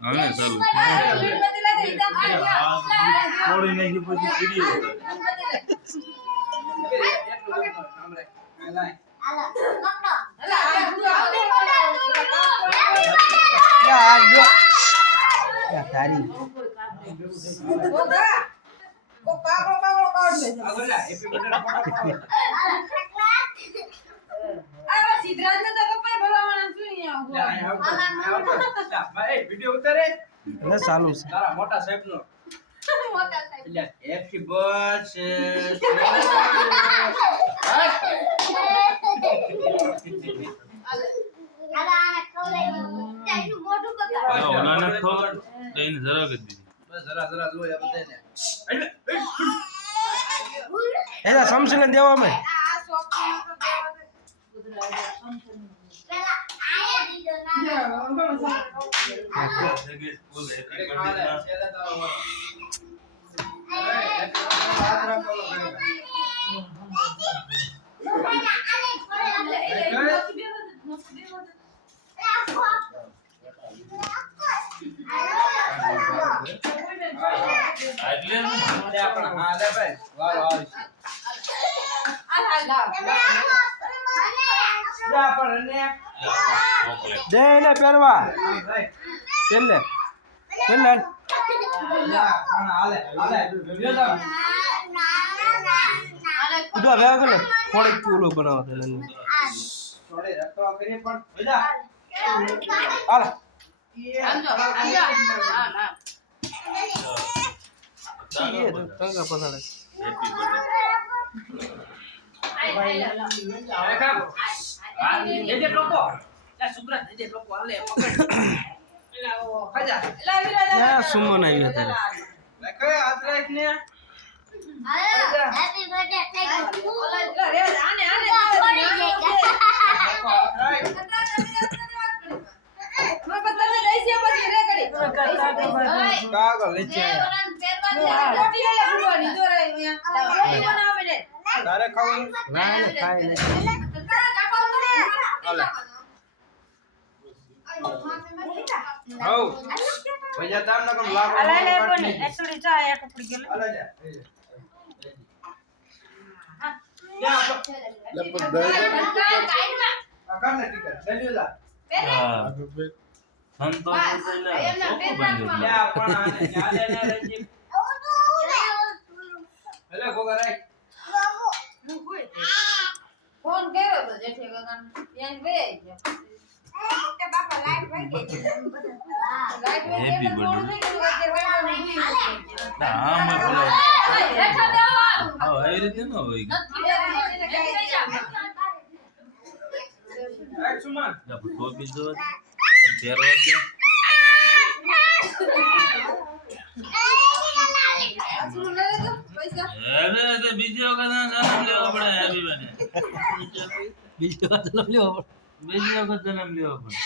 હવે ચાલુ થોડી નાખી પછી વિડિયો ઉતારે ચાલુ છે તારા મોટા સાહેબ નો મોટા સાહેબ એટલે હેપી બર્થડે ઓલાને ખબર દઈને જરા કરી દીધી બસ જરા જો આ બધાને એલા સમસને દેવા મે દે ને પહેરવા પેલે પેલે ઉડો વેવ કરે થોડે ચૂલો બનાવો તો લઈને થોડે રતો કરી પણ ભઈલા હાલ ये तो तंगा पसाड़े હેપી બર્થડે જે ટોકો લા સુબ્રત જે ટોકો આલે પકડ ખાજા ના સુમન આવ્યો ત્યારે લે કઈ હાથ રાખ ને હેપી બર્થડે થેન્ક યુ આને કાગળ લેચે તારે ખાવું ના ખાય ને હાલે હાઉ ભૈયા તામ ન કમ લાગો અલે પણ એકડી ચા એક પડી ગયો હાલે જા કાને ટિકટ લેલ્યો જા હા સંતોષ થઈને ચોખ્ખું બાંધ્યું લે પણ આને ચાલે ને રંજી હેલે ગોગા રાખ ફોન કર્યો તો જેઠે ગગન એન બે કે બાપા લાઈટ વઈ ગઈ લાઈટ વઈ હેપી ગઈ બર્થડે તો આમાં પેલો રેખા દેવો હા એ રીતે ન હોય રાખ સુમન આપણે ટોપી જો 13 વાગ્યા અરે તો બીજી વખત જન્મ લેવો પડે હેપી બર્થડે બીજી વાત લો લ્યો બીજી વખત જન્મ લેવો પડે